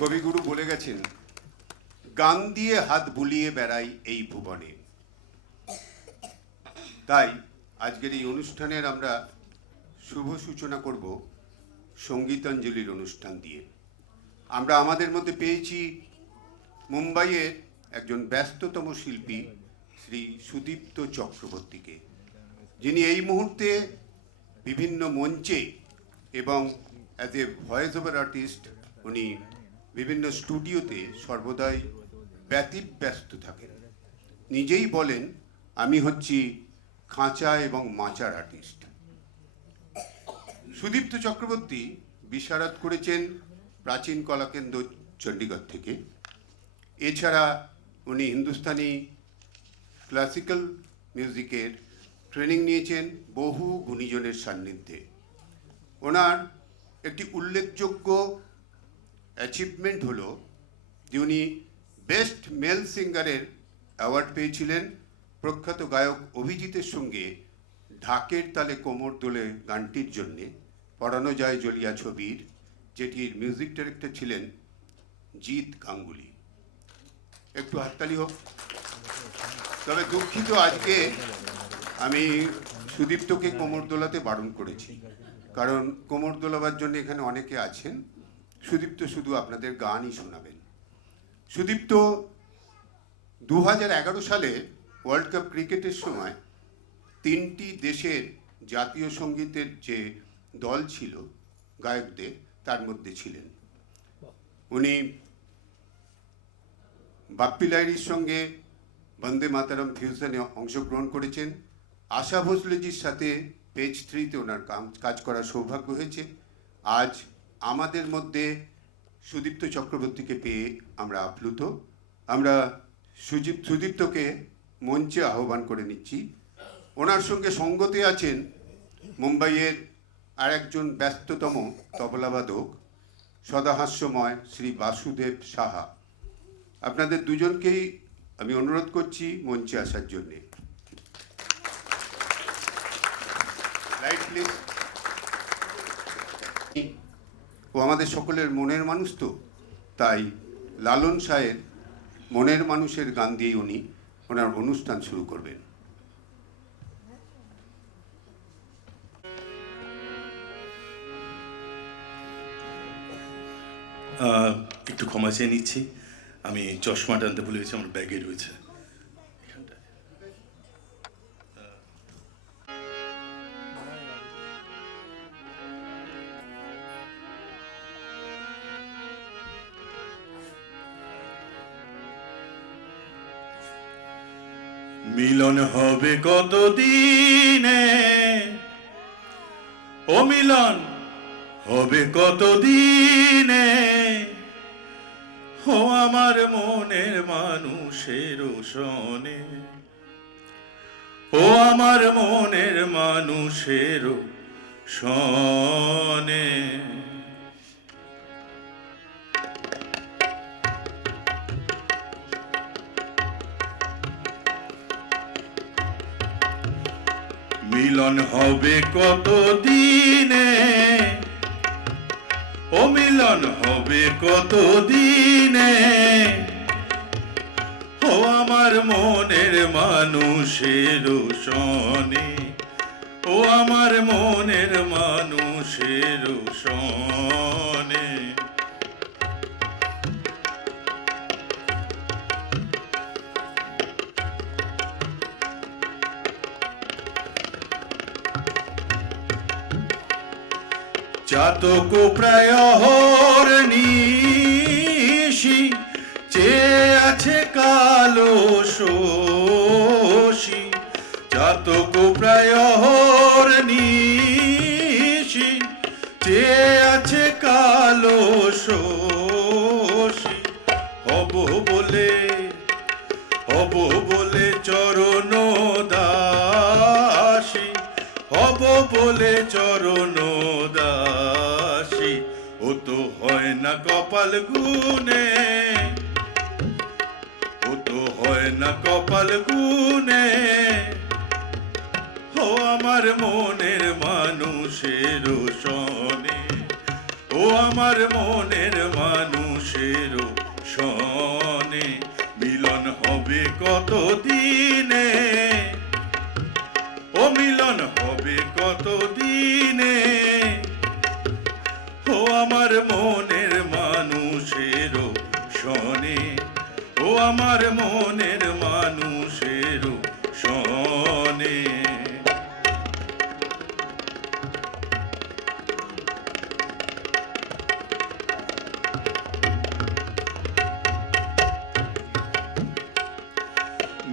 কবিগুরু বলে গেছেন, গান দিয়ে হাত বুলিয়ে বেড়াই এই ভুবনে। তাই আজকের এই অনুষ্ঠানের আমরা শুভ সূচনা করব সঙ্গীতাঞ্জলির অনুষ্ঠান দিয়ে। আমরা আমাদের মধ্যে পেয়েছি মুম্বাইয়ের একজন ব্যস্ততম শিল্পী শ্রী সুদীপ্ত চক্রবর্তীকে, যিনি এই মুহূর্তে বিভিন্ন মঞ্চে এবং as a voice over artist উনি বিভিন্ন স্টুডিওতে সর্বদাই ব্যতিব্যস্ত থাকেন। নিজেই বলেন, আমি হচ্ছি খাঁচা এবং মাচার আর্টিস্ট। সুদীপ্ত চক্রবর্তী বিশারদ করেছেন প্রাচীন কলাকেন্দ্র চণ্ডীগড় থেকে। এছাড়া উনি হিন্দুস্তানি ক্লাসিক্যাল মিউজিকের ট্রেনিং নিয়েছেন বহু গুণীজনের সান্নিধ্যে। ওনার একটি উল্লেখযোগ্য অ্যাচিভমেন্ট হলো যে উনি বেস্ট মেল সিঙ্গারের অ্যাওয়ার্ড পেয়েছিলেন প্রখ্যাত গায়ক অভিজিতের সঙ্গে ঢাকের তালে কোমর দোলে গানটির জন্যে, পড়ানো যায় জ্বলিয়া ছবির, যেটির মিউজিক ডাইরেক্টর ছিলেন জিৎ গাঙ্গুলি। একটু হাততালি হোক। তবে দুঃখিত, আজকে আমি সুদীপ্তকে কোমর দোলাতে বারণ করেছি, কারণ কোমর দোলাবার জন্য এখানে অনেকে আছেন। সুদীপ্ত শুধু আপনাদের গানই শোনাবেন। সুদীপ্ত 2011 সালে ওয়ার্ল্ড কাপ ক্রিকেটের সময় 3টি দেশের জাতীয় সঙ্গীতের যে দল ছিল গায়কদের, তার মধ্যে ছিলেন। উনি বাপ্পি লাহিড়ীর সঙ্গে বন্দে মাতারম ফিউশনে অংশগ্রহণ করেছেন। আশা ভোসলেজির সাথে পেজ 3-তে ওনার কাজ করার সৌভাগ্য হয়েছে। আজ আমাদের মধ্যে সুদীপ্ত চক্রবর্তীকে পেয়ে আমরা আপ্লুত। আমরা সুদীপ্তকে মঞ্চে আহ্বান করে নিচ্ছি। ওনার সঙ্গে সঙ্গতে আছেন মুম্বাইয়ের আর একজন ব্যস্ততম তবলাবাদক, সদাহাস্যময় শ্রী বাসুদেব সাহা। আপনাদের দুজনকেই আমি অনুরোধ করছি মঞ্চে আসার জন্যে। Light please. ও আমাদের সকলের মনের মানুষ, তো তাই লালন শাহের মনের মানুষের গান দিয়ে উনি ওনার অনুষ্ঠান শুরু করবেন। একটু ক্ষমা চেয়ে নিচ্ছি, আমি চশমাটা আনতে ভুলে গেছি, আমার ব্যাগে রয়েছে। মিলন হবে কত দিনে, ও মিলন হবে কত দিনে, ও আমার মনের মানুষের সনে, ও আমার মনের মানুষের সনে। মিলন হবে কত দিনে, ও মিলন হবে কত দিনে, ও আমার মনের মানুষের সনে, ও আমার মনের মানুষের সনে। চাতক প্রায় নিশি চেয়ে আছে কালো শোষী, চাতক প্রায় নিশি চেয়ে আছে কালো শোষী। হব বলে চরণ দাসী, হব বলে চরণ দাসী। ও তো হয় না কপাল গুনে, ও তো হয় না কপাল গুনে, ও আমার মনের মানুষের সনে, ও আমার মনের মানুষের সনে মিলন হবে কত দিনে, ও মিলন হবে কত দিনে, ও আমার মনের মানুষের সনে, ও আমার মনের মানুষের সনে।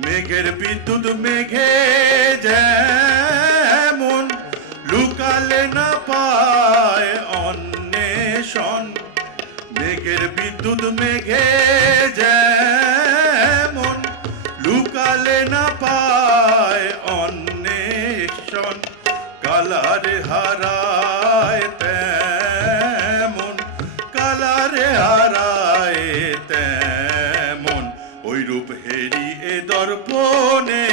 মেঘের বিদ্যুৎ মেঘে যেমন লুকালে না পায় অন্বেষণ, মেঘের বিদ্যুৎ মেঘে যেমন লুকালে না পায় অন্বেষণ, কালারে হারায় তেমন, কালারে হারায় তেমন, ওই রূপ হেরিয়ে দর্পণে,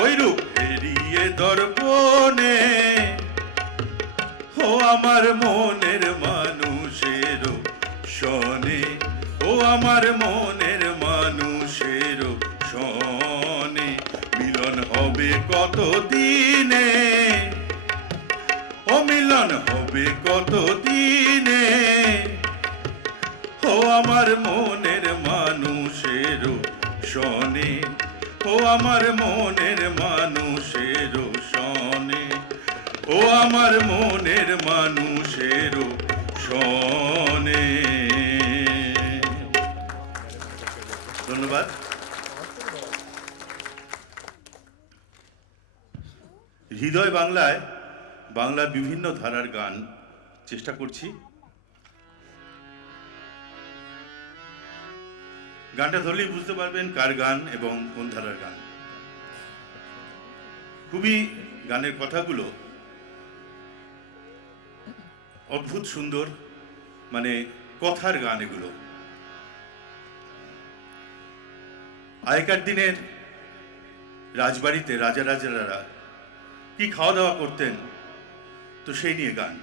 ওই রূপ হেরিয়ে দর্পণে, ও আমার মনের মানুষের সনে, ও আমার মনের মানুষের সনে মিলন হবে কত দিনে, ও মিলন হবে কত দিনে, ও আমার মনের মানুষের সনে, ও আমার মনের মানুষের সনে, ও আমার মনের মানুষের সনে। ধন্যবাদ। হৃদয় বাংলায় বাংলার বিভিন্ন ধারার গান চেষ্টা করছি। গানটা ধরলেই বুঝতে পারবেন কার গান এবং কোন ধারার গান। খুবই গানের কথাগুলো অদ্ভুত সুন্দর, মানে কথার গান এগুলো। আগেকার দিনের রাজবাড়িতে রাজা রাজারা কি খাওয়া দাওয়া করতেন, তো সেই নিয়ে গান।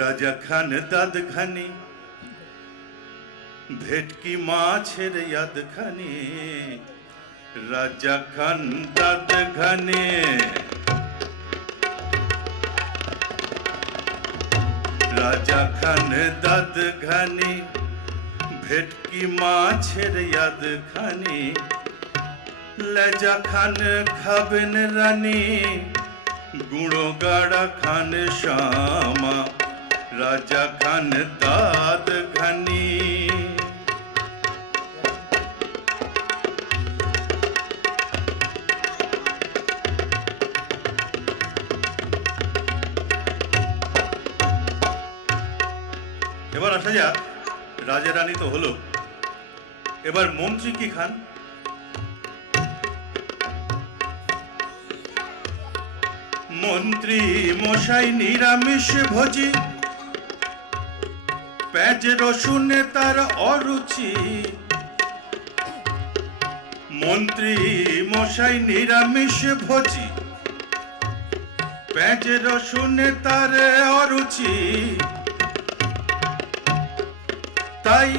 রাজা খান দাদ খানি ভেটকি মাছের ইয়াদ খানি, রাজা খান দাদ খানি, রাজা খান দাদ খানি ভেটকি মাছের ইয়াদ খানি, লেজা খান খাবেন রানী, গুঁড়ো গাড়া খান শ্যামা, রাজা খান দাদ খানি। এবার আসা যাক, রাজা রানী তো হলো, এবার মন্ত্রী কি খান। মন্ত্রী মশাই নিরামিষ ভোজি, পেঁয়াজ রসুনে তার অরুচি, মন্ত্রী মশাই নিরামিষ ভোজি, পেঁয়াজ রসুনে তার অরুচি, তাই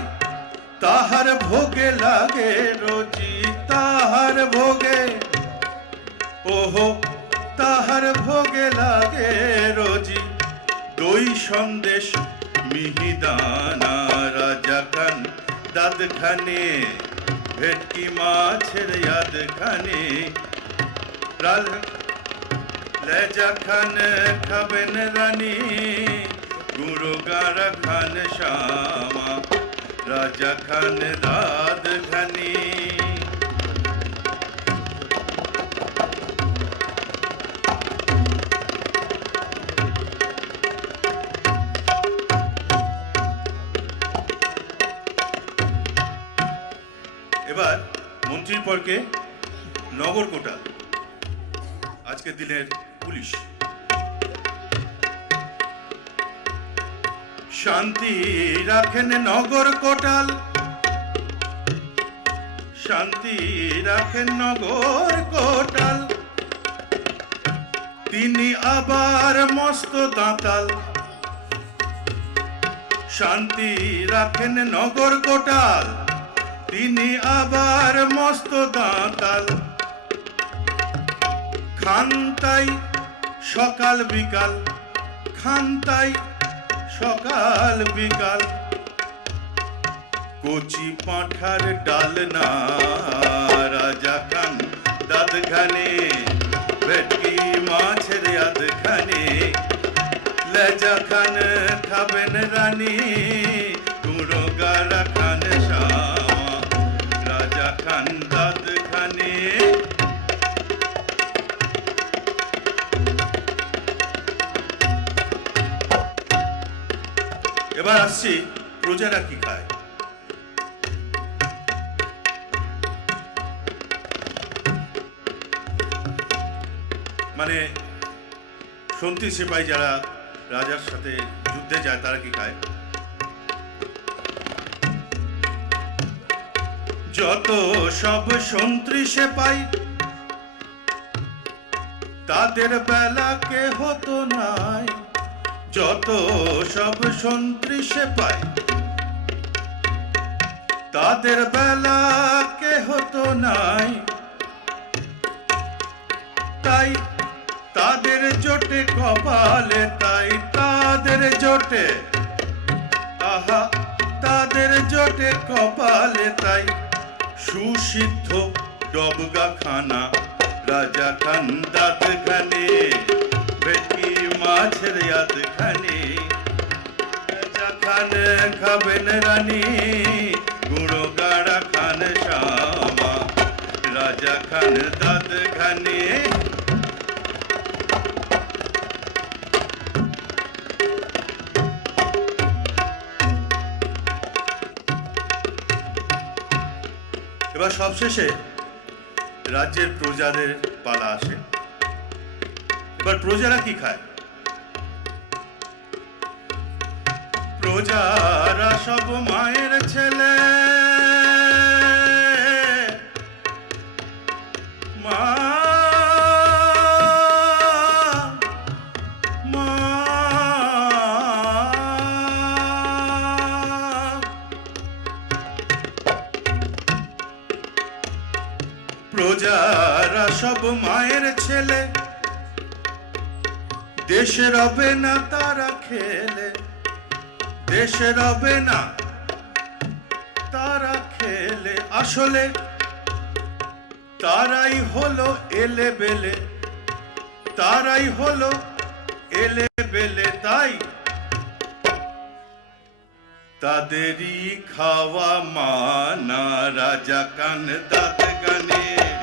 তাহার ভোগে লাগে রোজি, তাহার ভোগে, ওহো তাহার ভোগে লাগে রোজি, দই সন্দেশ মিহিদানা, রাজা খান দাদ খানে ভেটকি মাছের ইয়াদ খানে, লেজা খান খাবেন রানী, গুঁড়ো গাড়া খান শ্যামা, রাজা খান দাদ খানি। এবার মন্ত্রীর পরকে নগর কোটাল, আজকের দিনের পুলিশ। শান্তি রাখেন নগর কোটাল, শান্তি রাখেন নগর কোটাল, তিনি আবার মস্ত দাঁতাল, শান্তি রাখেন নগর কোটাল। তিনি আবার মস্ত দাঁতাল, খান্তাই সকাল বিকাল, খান্তাই সকাল বিকাল। কচি পাঁঠার ডালনা রাজা খান দাঁত ঘানে, ভেটকি মাছের আধ খানে, লেজা খান খাবেন রানী, কুড়ো গাড়া খান শামা, রাজা খান দাঁত খানে। এবার আসছি প্রজারা কি খায়। মানে সন্তী সিপাহী যারা রাজার সাথে যুদ্ধে যায় তারা কি খায়? যত সব সন্ত্রী সিপাহী তাদের বেলা কে হতো নাই, যত সব সন্ত্রী সিপাহী তাদের বেলা কে হতো নাই। তাই তাদের জোটে কপালে, তাই তাদের জোটে, আহা তাদের জোটে কপালে, তাই সুসিদ্ধ ডবগা খানা, রাজা খান দাঁত খানে, ভেটকি মাছের আধ খানে, রাজা খান খাবেন রানী, গুঁড়ো গাড়া খান শামা, রাজা খান দাঁত খানে। এবার সবশেষে রাজ্যের প্রজাদের পালা আসে। এবার প্রজারা কি খায়? প্রজারা সব মায়ের ছেলে, মা মা প্রজারা সব মায়ের ছেলে, দেশে রবে না তারা খেলে, দেশে রবে না তারা খেলে। আসলে তারাই হলো এলে বেলে, তারাই হলো এলে বেলে। তাই তাদেরই খাওয়া মানা, রাজা কান দাঁত গানের,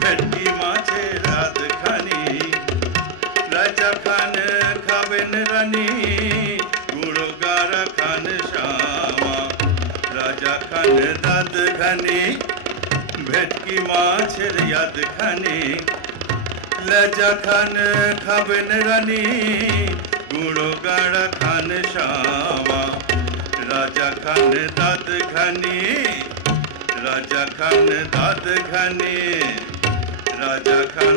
ভেটকি মাছের রাত খানি, রাজা খান খাবেন রানী, গুঁড়ো গাড়া খান শামা, রাজা খান দাঁত খানি, ভেটকি মাছের ইয়াদ খানি, লেজা খান খাবেন রানী, গুঁড়ো গাড়া খান শামা, রাজা খান দাঁত খানি, রাজা খান দাঁত খানি, রাজা খান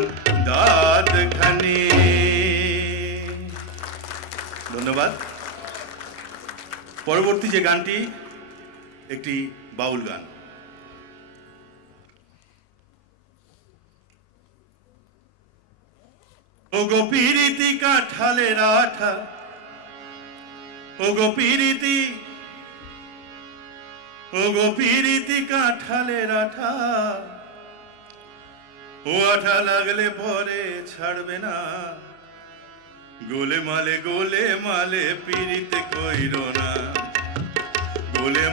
দাঁত খানি। ধন্যবাদ। পরবর্তী যে গানটি একটি বাউল গান। ওগো পিরিতি কাঁঠালের আঠা, ওগো পিরিতি, ওগো পিরিতি কাঁঠালের আঠা, ও আঠা লাগলে পরে ছাড়বে না, গোলে মালে পিরিতে কইরো না, গোলে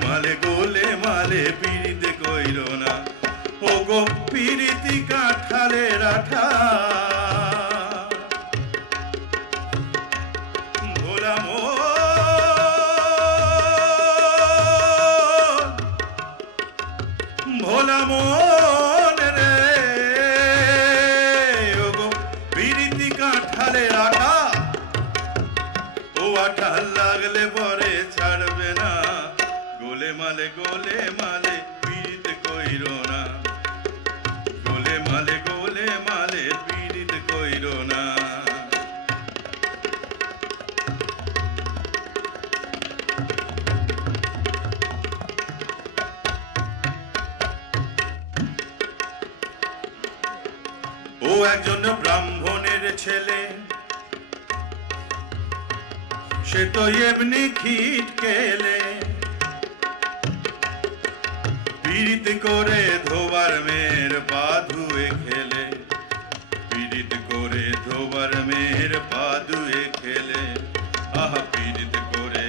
মালে পিরিতে কইরো না। ওগো পিরিতি কাঁঠালের আঠা, ভোলা মন রে, ওগো পিরিতি কাঁঠালের আঠা, ও আঠা লাগলে পরে ছাড়বে না, গোলে মালে পিরিত কইরো না, গোলে মালে পিরিত কইরো না। একজন ব্রাহ্মণের ছেলে, সে তো এমনি খিট কেলে, পীড়িত করে ধোবার মেয়ের পা ধুয়ে খেলে, পীড়িত করে ধোবার মেয়ের পা ধুয়ে খেলে, আহা পীড়িত করে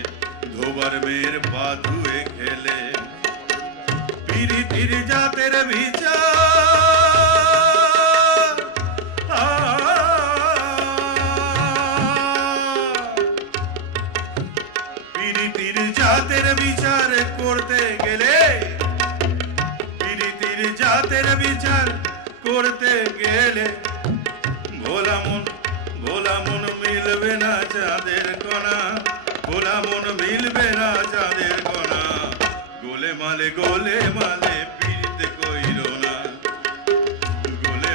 ধোবার মেয়ের পা ধুয়ে খেলে। পীড়িতির জাতের বিচার, পীড়িতির জাতের বিচার করতে গেলে, পীড়িতির জাতের বিচার করতে গেলে, ভোলা মন মিলবে না চাঁদের কণা, ভোলা মন মিলবে না চাঁদের কণা। গোলে মালে পীড়িত কইরো না, গোলে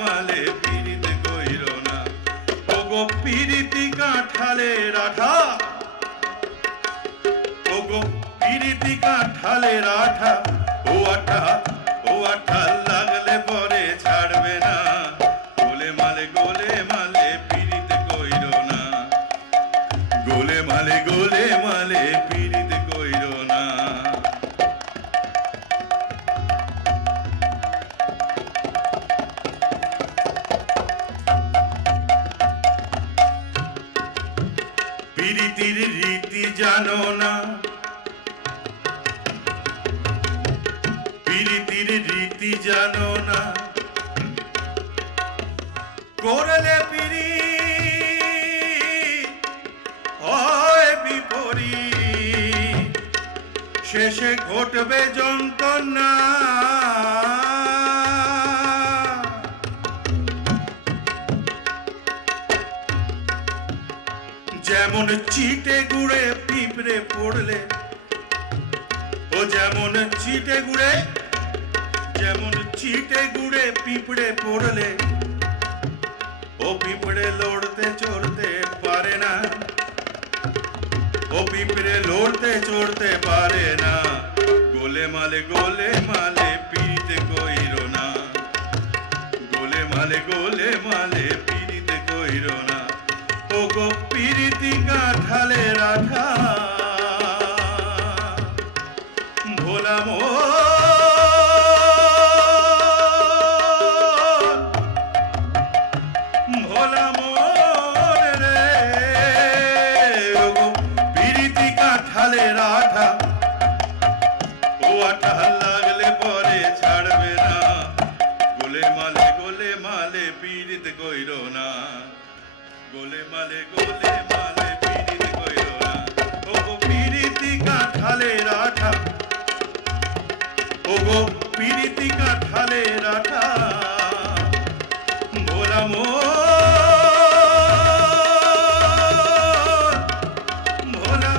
মালে পীড়িত কইরো না। ওগো পীড়িতি কাঁঠালের আঠা, ওগো পীড়িতি কাঁঠালের আঠা, ও আঠা লাগলে পরে ছাড়বে না। গোলে মালে পীড়িত কইরো না, গোলে মালে পীড়িত কইরো না। পীড়িতির রীতি জানো না, পীড়িতির রীতি জানো না, করলে পীড়িত হয় বিপরীত, শেষে ঘটবে যন্ত্রণা। যেমন চিটে গুড়ে পিঁপড়ে পড়লে, ও যেমন চিটে গুড়ে পিঁপড়ে পড়লে, ও পিঁপড়ে লড়তে চড়তে পারে না, ও পিঁপড়ে লড়তে চড়তে পারে না। গোলে মালে পীড়িত কইরো না, গোলে মালে পীড়িত কইরো না। ও গো পীড়িতি কাঁঠালের আঠা, ভোলা মন রে, ও গো পীড়িতি কাঁঠালের আঠা, ও আঠা লাগলে পরে ছাড়বে না। গোলে মালে পীড়িত কইরো না, গোলে মালে পীড়িত কইরো না। ও গো পীড়িতি কাঁঠালের আঠা, ও গো পীড়িতি কাঁঠালের আঠা, ভোলা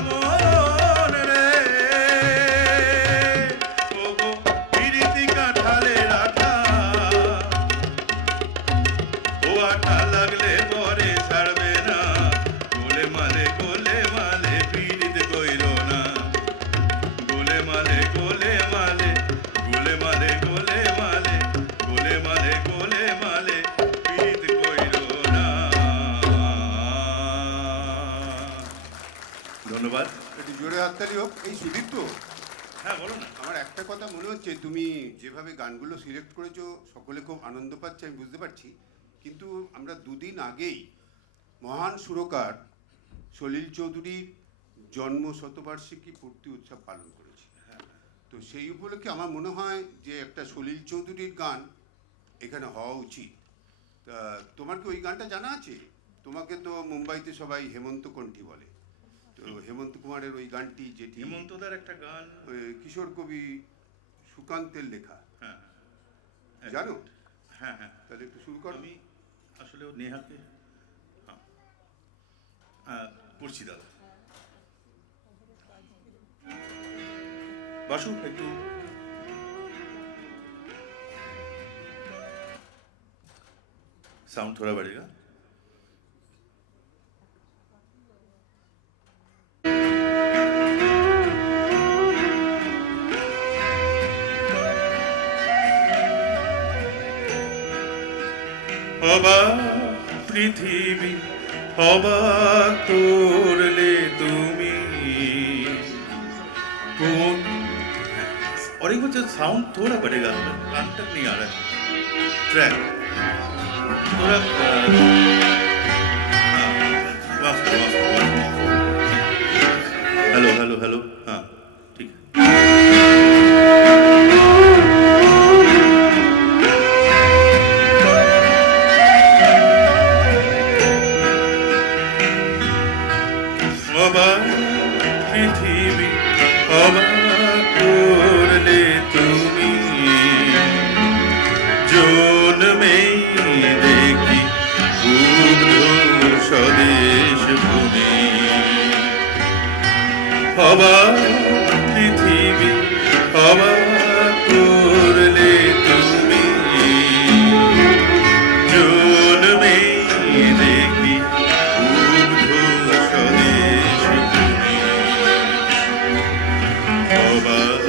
মন রে, ও গো পীড়িতি কাঁঠালের আঠা, ও আঠা লাগলে পরে ছাড়বে না। গোলে মালে পীড়িত কইরো না, গোলে মালে পীড়িত কইরো না। ধন্যবাদ। একটু জোরে হাততালি হোক। এই সুদীপ তো, হ্যাঁ বলো না। আমার একটা কথা মনে হচ্ছে, তুমি যেভাবে গানগুলো সিলেক্ট করেছো সকলে খুব আনন্দ পাচ্ছে, আমি বুঝতে পারছি। কিন্তু আমরা দুদিন আগেই মহান সুরকার সলিল চৌধুরীর জন্ম শতবার্ষিকী পূর্তি উৎসব পালন করেছি। তো সেই উপলক্ষে আমার মনে হয় যে একটা সলিল চৌধুরীর গান এখানে হওয়া উচিত। তা তোমার কি ওই গানটা জানা আছে? তোমাকে তো মুম্বাইতে সবাই হেমন্ত কণ্ঠী বলে, তো হেমন্ত কুমারের ওই গানটি, যেটি হেমন্তদার একটা গান, কিশোর কবি সুকান্তের লেখা, হ্যাঁ জানো? হ্যাঁ, তাহলে একটু শুরু করো। আমি আসলে নেহাকে পড়ছি দাদা। বাসু একটু साउंड थोड़ा बढ़ेगा। অবাক পৃথিবী অবাক করলে তুমি কোন और एक बच्चा साउंड थोड़ा बढ़ेगा कान तक नहीं आ रहा है ट्रैक थोड़ा हेलो हेलो हेलो हाँ ठीक है অবাক পৃথিবী অবাক করলে তুমি জন্মেই দেখি ক্ষুব্ধ স্বদেশ ভূমি অবাক পৃথিবী অবাক করলে তুমি জন্মেই দেখি ক্ষুব্ধ স্বদেশ ভূমি অবাক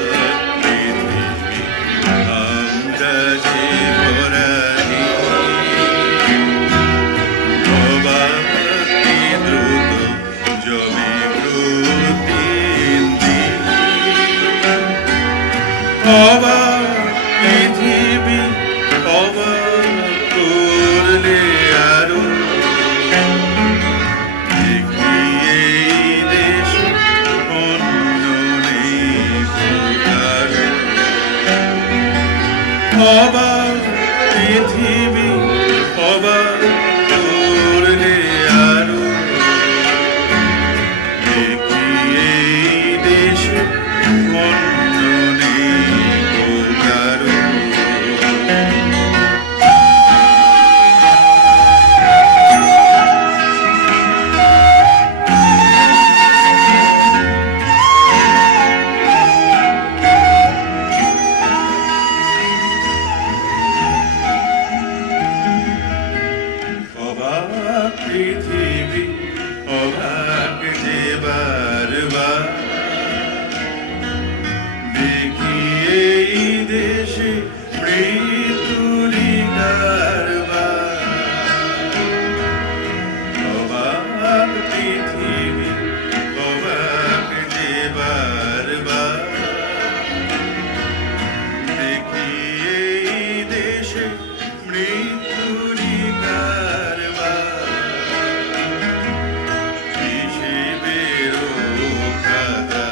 পৃথিবী আমরা যে পরাধীন অবাক কি দ্রুত জমে প্রতিদিন অবাক পৃথিবী অবাক করলে আরো দেখি এই দেশ অন্য নেই কারো অবাক পৃথিবী অবাক করলে আরো দেখি এই দেশ অন্য নেই কারো অবাক পৃথিবী অবাক যে বারবার দেখি এই দেশে মৃত্যুরি কারবার অবাক পৃথিবী অবাক যে বারবার দেখি এই দেশে মৃত্যুরি কারবার হিসেবেরও খাতা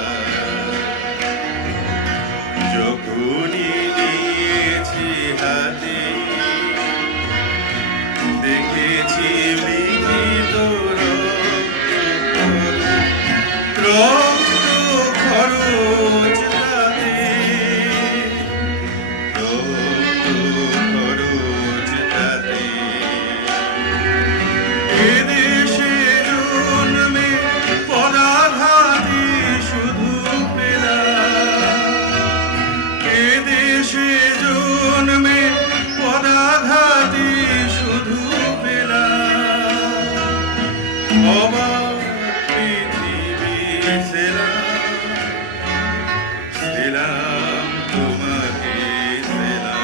যখনই নিয়েছি হাতে দেখেছি লিখিত রক্ত খরচ তাতে রক্ত খরচ তাতে এদেশে জন্মে পদাঘাতে শুধু পেলাম এদেশে জন্মে পদাঘাতে শুধু পেলাম অবাক পৃথিবী সেলাম সেলাম তোমাকে সেলাম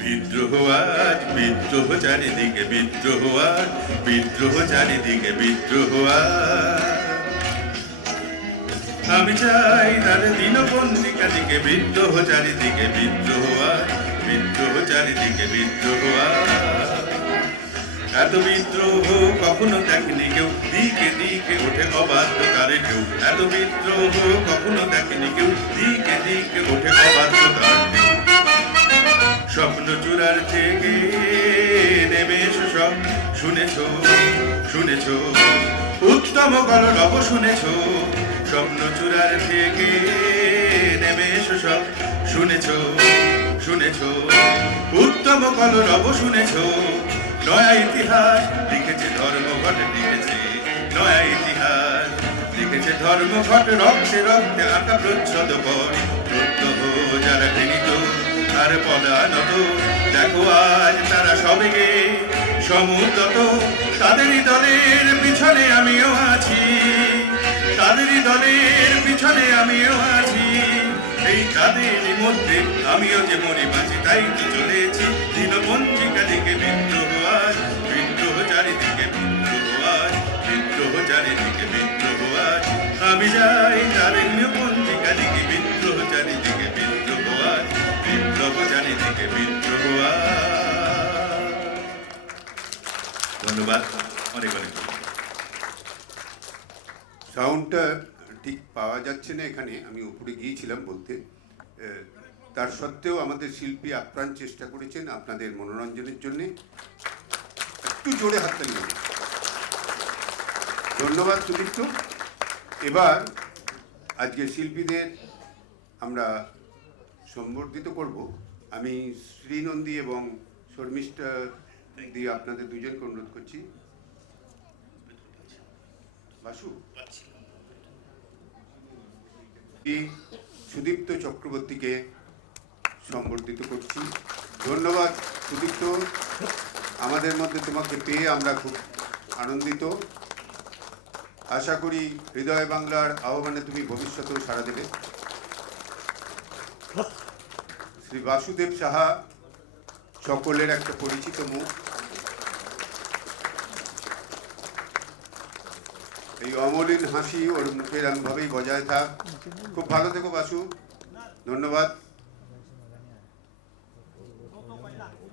বিদ্রোহ আজ বিদ্রোহ চারিদিকে বিদ্রোহ আজ বিদ্রোহ চারিদিকে বিদ্রোহ আজ আমি চাই তার দিনপঞ্জিকা দিকে বিদ্রোহ চারিদিকে বিদ্রোহ আজ বিদ্রোহ চারিদিকে বিদ্রোহ আজ এত বিদ্রোহ কখনো দেখেনি কেউ দিকে দিকে ওঠে অবাধ্য তারে কেউ এত বিদ্রোহ কখনো দেখেনি কেউ দিকে দিকে ওঠে অবাধ্য তার কেউ স্বপ্ন চূড়ার থেকে নেমে এসো সব শুনেছ শুনেছ উত্তম কলরব শুনেছ স্বপ্ন চূড়ার থেকে নেমে এসো সব শুনেছ শুনেছ উত্তম কলরব শুনেছ নয়া ইতিহাস লিখেছে ধর্মঘট লিখেছে নয়া ইতিহাস লিখেছে ধর্মঘট রক্তে রক্তে আঁকা প্রচ্ছদ পর প্রত্যহ যারা ঘৃণিত আর পদানত দেখো আজ তারা সবে গে সমুদ্রত, তাদেরই দলের পিছনে আমিও আছি, তাদেরই দলের পিছনে আমিও আছি। এই তাদেরই মধ্যে আমিও যে মরি বাঁচি, তাই তো চলেছি দিনপঞ্জিকা দিকে বিদ্রোহ আজ, বিদ্রোহ চারিদিকে বিদ্রোহ আজ, বিদ্রোহ চারিদিকে বিদ্রোহ আজ। আমি যাই তাদের পঞ্জিকা দিকে বিদ্রোহ চারিদিকে বিদ্রোহ আজ, বিদ্রোহ চারিদিকে বিদ্রোহ আজ। ধন্যবাদ, অনেক অনেক সাউন্ডটা ঠিক পাওয়া যাচ্ছে না এখানে, আমি উপরে গিয়েছিলাম বলতে। তার সত্ত্বেও আমাদের শিল্পী আপ্রাণ চেষ্টা করেছেন আপনাদের মনোরঞ্জনের জন্যে। একটু জোরে হাততালি দিন। ধন্যবাদ সুদীপ্ত। এবার আজকে শিল্পীদের আমরা সম্বর্ধিত করব। আমি শ্রীনন্দী এবং শর্মিষ্ঠা দিয়ে আপনাদের দুজনকে অনুরোধ করছি। বাসু, সুদীপ্ত চক্রবর্তীকে সম্বর্ধিত করছি। ধন্যবাদ সুদীপ্ত, আমাদের মধ্যে তোমাকে পেয়ে আমরা খুব আনন্দিত। আশা করি হৃদয় বাংলার আহ্বানে তুমি ভবিষ্যতেও সাড়া দেবে। শ্রী বাসুদেব সাহা সকলের একটা পরিচিত মুখ। এই অমলিন হাসি ওর মুখের এমনভাবেই বজায় থাক। খুব ভালো থেকো বাসু, ধন্যবাদ।